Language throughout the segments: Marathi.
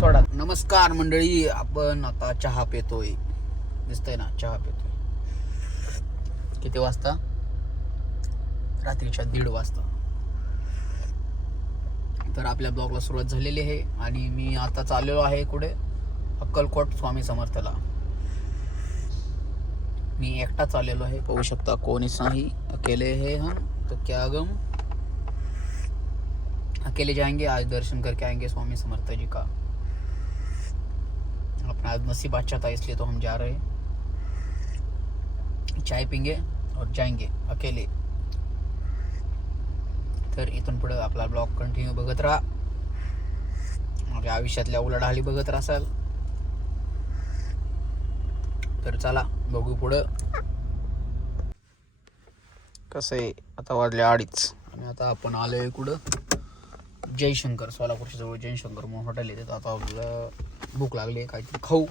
सोडा. नमस्कार मंडळी, आपण आता चहा पितोय. दिसतंय ना, चहा पितोय. किती वाजता? रात्रीच्या 1:30 वाजता. तर आपल्या ब्लॉगला सुरुवात झालेली आहे आणि मी आता चाललेलो आहे कुठे? अक्कलकोट स्वामी समर्थला. मी एकटा चाललेलो आहे, पाहू शकता कोणीच नाही. अकेले है हम तो क्या गम, अकेले जाएंगे, आज दर्शन करके आएंगे स्वामी समर्थ जी का. अपना आज नसीब अच्छा था इसलिए तो हम जा रहे हैं. चाय पिंगे और जाएंगे अकेले. तर इथून पुढे आपला ब्लॉग कंटिन्यू बघत राहा. आपल्या आयुष्यातल्या उलाढाली बघत राहाल. तर चला बघू पुढं कसं आहे. आता वाजले 2:30 आणि आता आपण आलोय कुठं? जयशंकर, सोलापूरच्या जवळ जयशंकर म्हणून हॉटेल येते. आता आपल्याला भूक लागली आहे, काहीतरी खाऊ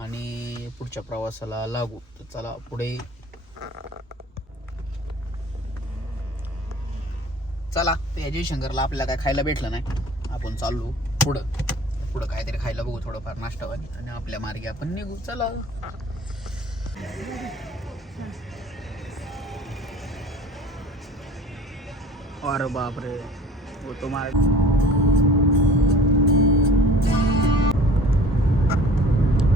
आणि पुढच्या प्रवासाला लागू. तर चला पुढे चला. या जयशंकरला आपल्याला काय खायला भेटलं नाही, आपण चाललो पुढं काहीतरी खायला बघू, थोडंफार नाश्तावानी, आणि आपल्या मार्गे आपण निघू. चला. अरे बापरे, वो तो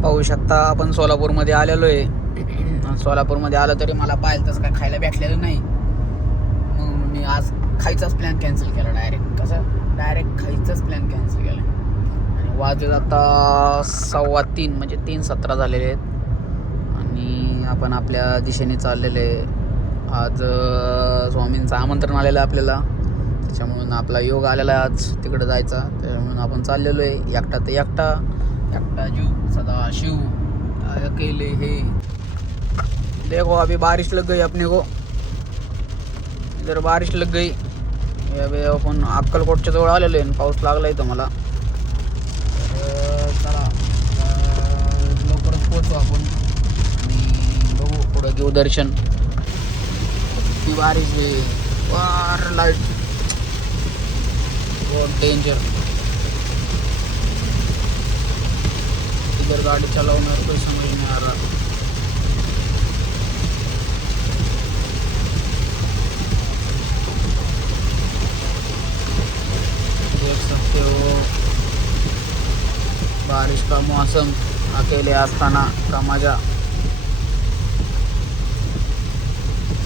पाहू शकता आपण सोलापूरमध्ये आलेलो आहे. सोलापूरमध्ये आलो तरी मला पाहिलं तसं काय खायला भेटलेलं नाही. मग मी आज खायचाच प्लॅन कॅन्सल केला. डायरेक्ट खायचाच प्लॅन कॅन्सल केला. आणि वाजले आता 2:15 म्हणजे 3:17 झालेले आहेत आणि आपण आपल्या दिशेने चाललेले आहे. आज स्वामींचं आमंत्रण आलेलं आहे आपल्याला, त्याच्यामुळं आपला योग आलेला आहे आज तिकडे जायचा. त्याच्यामुळं आपण चाललेलो आहे. एकटा तर एकटा जीव सदा शिव, अकेले हे. देखो अभी बारिश लग गई अपने को, इधर बारिश लग गई. अभी आपण अक्कलकोटच्या जवळ आलेलो आहे, पाऊस लागला आहे तर मला. चला लवकरच पोहोचू आपण आणि बघू पुढं घेऊ दर्शन. ती बारिश है, वार लाइट बहुत डेंजर. इधर गाड़ी चलाना कोई समझ नहीं आ रहा. देख सकते हो बारिश का मौसम, अकेले आस्ताना का मजा.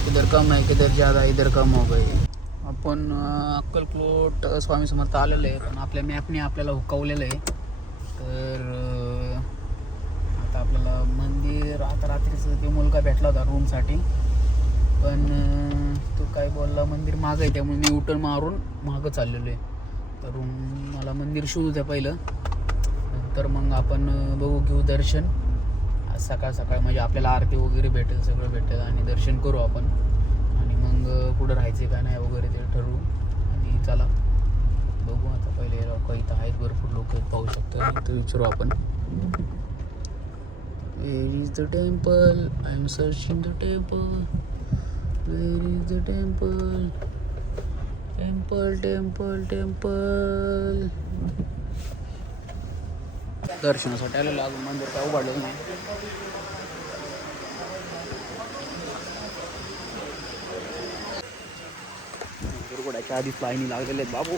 इधर कम है, किधर ज़्यादा, इधर कम हो गई. आपण अक्कलकोट स्वामी समर्थ आलेलं आहे, पण आपल्या मॅपने आपल्याला हुकवलेलं आहे. तर आता आपल्याला मंदिर, आता रात्रीचं ते मुलगा भेटला होता रूमसाठी, पण तो काय बोलला मंदिर मागं आहे, त्यामुळे मी उटर्न मारून मागं चाललेलो आहे. तर मला मंदिर शोधू द्या पहिलं, नंतर मग आपण बघू, घेऊ दर्शन. सकाळ म्हणजे आपल्याला आरती वगैरे भेटेल, सगळं भेटेल आणि दर्शन करू आपण. आणि मग पुढं राहायचे का नाही वगैरे ते ठरवू. आणि चला बघू. आता पहिले लोक इथं आहेत, भरपूर लोक आहेत, पाहू शकतो. तर विचारू आपण, where is the temple, I am searching the temple, where is the temple, temple temple temple. दर्शनासाठी आलेलं, अजून मंदिर काय उघडलेलं नाही. दुर्गुडाच्या आधीच लाईनी लागलेले आहेत बाबू.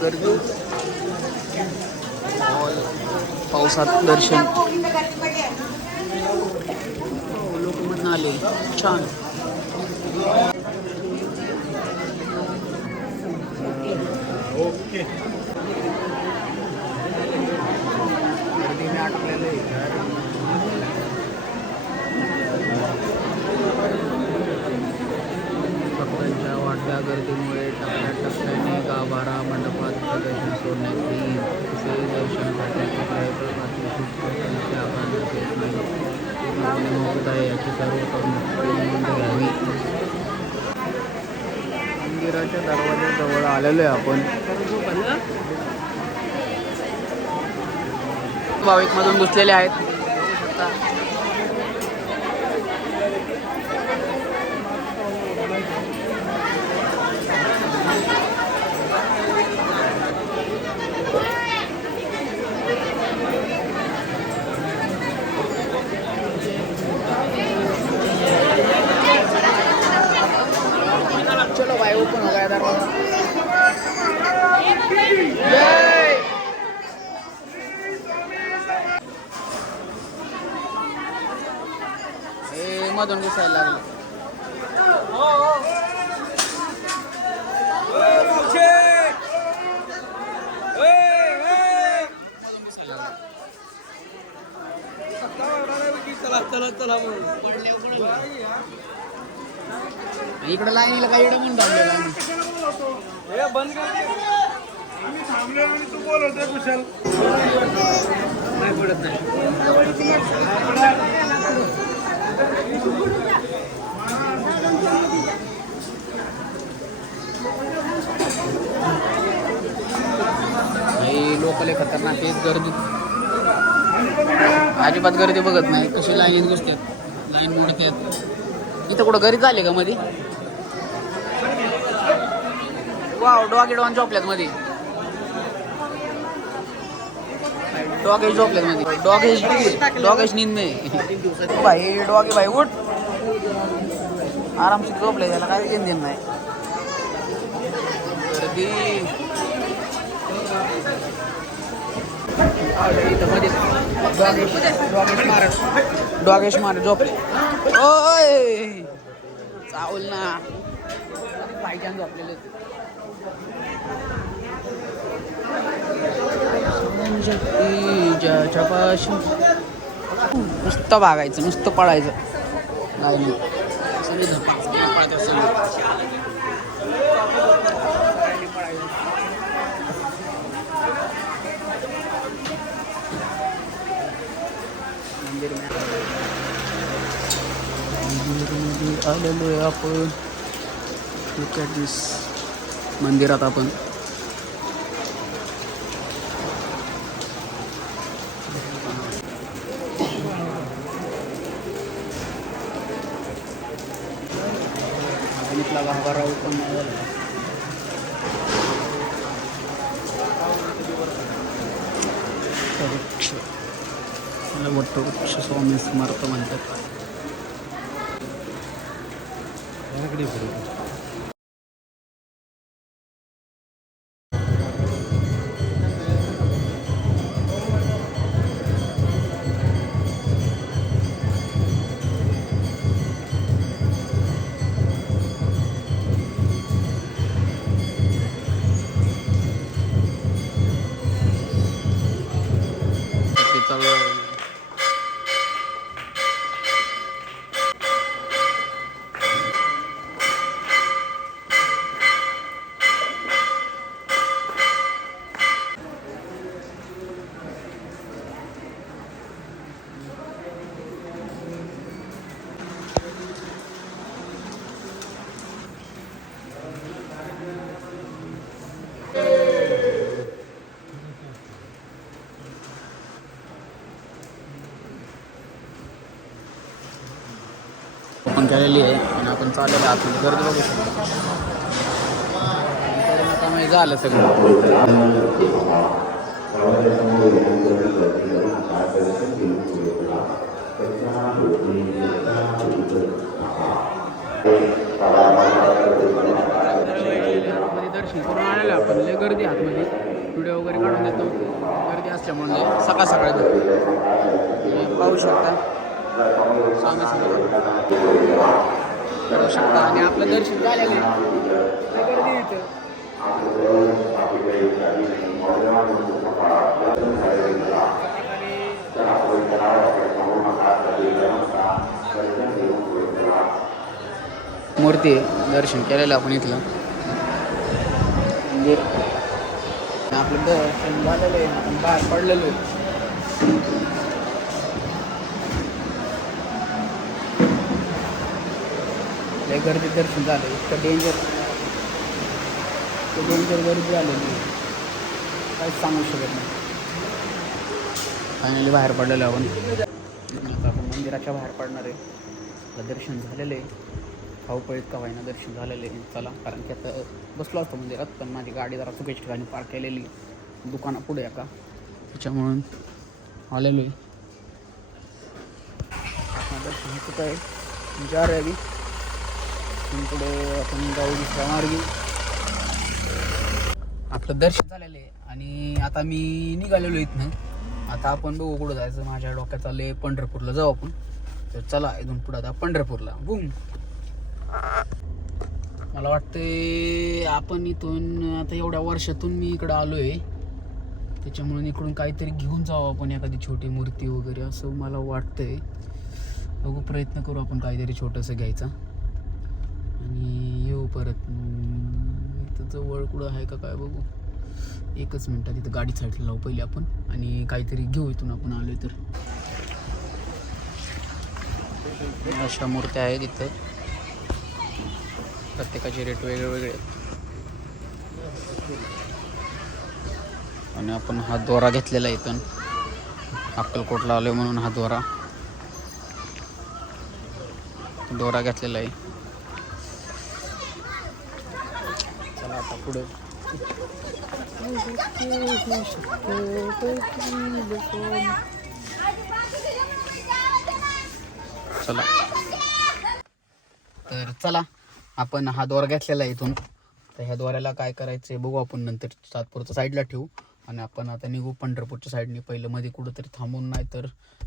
गर्दी, पावसात दर्शन, लोक मधून आले, छान. ओके, गर्दी में अटकलेलं आहे. भक्तांच्या वाढत्या गर्दीमुळे टप्प्याटप्प्याने गाभारा मंडपात प्रदर्शन सोडण्यात येईल. असे दर्शनासाठी कुठल्याही प्रकारची सूचना आकारण्यात येत नाही. मोफत आहे, याची सर्व नोंद घ्यावी. मंदिराच्या दरवाजाजवळ आलेलो आहे आपण. भाविक मधून घुसलेले आहेत. ओपन हो गया दरवाजा. जय. हे मधून घुसायला लागलं. इकडे लाईनीला काही एवढं म्हणून बंद आम्ही थांबले आणि तू बोलवतोय कुशल नाही पडत नाही. लोकल खतरनाक आहे. गर्दी अजिबात गर्दी बघत नाही. कशी लाईनीत घुसतात, लाईन मोडतात. इथं कुठं घरी झाले का मध्ये? वाव, डॉगी डॉन झोपल्यात मध्ये. डॉगेश झोपल्यात मध्ये. डॉगेश नींद में भाई. डॉगी भाई उठ, आरामशीर झोपले. त्याला काय घेऊन देण नाही. गर्दी इथं मध्ये. डॉगेश मार झोपले. ओय चावल ना, पायजान झोपलेले. नुसतं भागायचं, नुसतं पळायचं. नाही सगळे पळतात सगळे. आलेलो आहे आपण. लुक ॲट दिस. मंदिरात आपण इथला गाभाराव पण वृक्ष, मला मोठं वृक्ष स्वामी स्मारक म्हणतात. ओपन केलेली आहे आणि आपण चाललेलं आतमध्ये. गर्दी बघू शकतो. त्यामुळे झालं सगळं. दर्शन करून आलेलं आपण. लय गर्दी आतमध्ये. व्हिडिओ वगैरे काढून देतो. गर्दी असल्यामुळे सकाळ सकाळी पाहू शकता. स्वामी समर्थ करू शकता. आणि आपलं दर्शन झालेलं आहे. गर्दी इथं. मूर्ती दर्शन केलेलं आपण इथलं. मंदिर आपलं दर्शन झालेलं आहे. आपण बाहेर पडलेलो आहे. लय गर्दी दर्शन झालं. इतकं डेंजर गर्दी झालेली, काहीच सांगू शकत नाही. फायनली बाहेर पडलेलो आपण. आता आपण मंदिराच्या बाहेर पडणार आहे. दर्शन झालेलं आहे. धावपळीत का व्हायना दर्शन झालेलं आहे. चला, कारण की आता बसलो असतो मंदिरात, पण माझी गाडी जरा चुकीच्या ठिकाणी पार्क केलेली दुकाना पुढे आहे का, त्याच्यामुळं आलेलो आहे. दर्शन होतं आहे जा रे अभी. इथून पुढे आपण जाऊ दुसऱ्या मार्गी. आपलं दर्शन झालेलं आहे आणि आता मी निघालेलो इथनं. आता आपण बघू कुठं जायचं. माझ्या डोक्यात चाललंय पंढरपूरला जाऊ आपण. तर चला इथून पुढे आता पंढरपूरला बूम. मला वाटतंय आपण इथून आता एवढ्या वर्षातून मी इकडं आलोय, त्याच्यामुळे इकडून काहीतरी घेऊन जावं आपण, एखादी छोटी मूर्ती वगैरे असं मला वाटतंय. बघू प्रयत्न करू आपण काहीतरी छोटंसं घ्यायचा आणि येऊ परत. इथं जवळ कुठं आहे का काय बघू. एकच मिनटात इथं गाडी साईडला लावू पहिले आपण आणि काहीतरी घेऊ इथून आपण आलोय तर. अशा मूर्त्या आहेत इथं, प्रत्येकाचे रेट वेगळे वेगळे. आणि आपण हा दोरा घेतलेला आहे इथून, अक्कलकोटला आलोय म्हणून हा दोरा घेतलेला आहे. चला आता पुढे. चला तर चला आपण हा दोरा घेतलेला आहे इथून. तर ह्या दोऱ्याला काय करायचं आहे बघू आपण नंतर. सातपूरच्या साईडला ठेवू आणि आपण आता निघू पंढरपूरच्या साईडने. पहिलं मध्ये कुठंतरी थांबून, नाही तर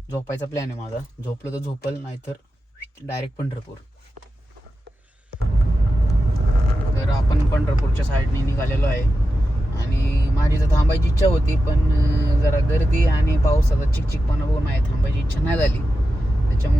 झोपायचा प्लॅन आहे माझा. झोपलं तर झोपल, नाही तर डायरेक्ट पंढरपूर. तर आपण पंढरपूरच्या साईडने निघालेलो आहे आणि माझी तर थांबायची इच्छा होती, पण जरा गर्दी आणि पावसाचा चिकचिकपणा बघून माझी थांबायची इच्छा नाही झाली. त्याच्यामुळे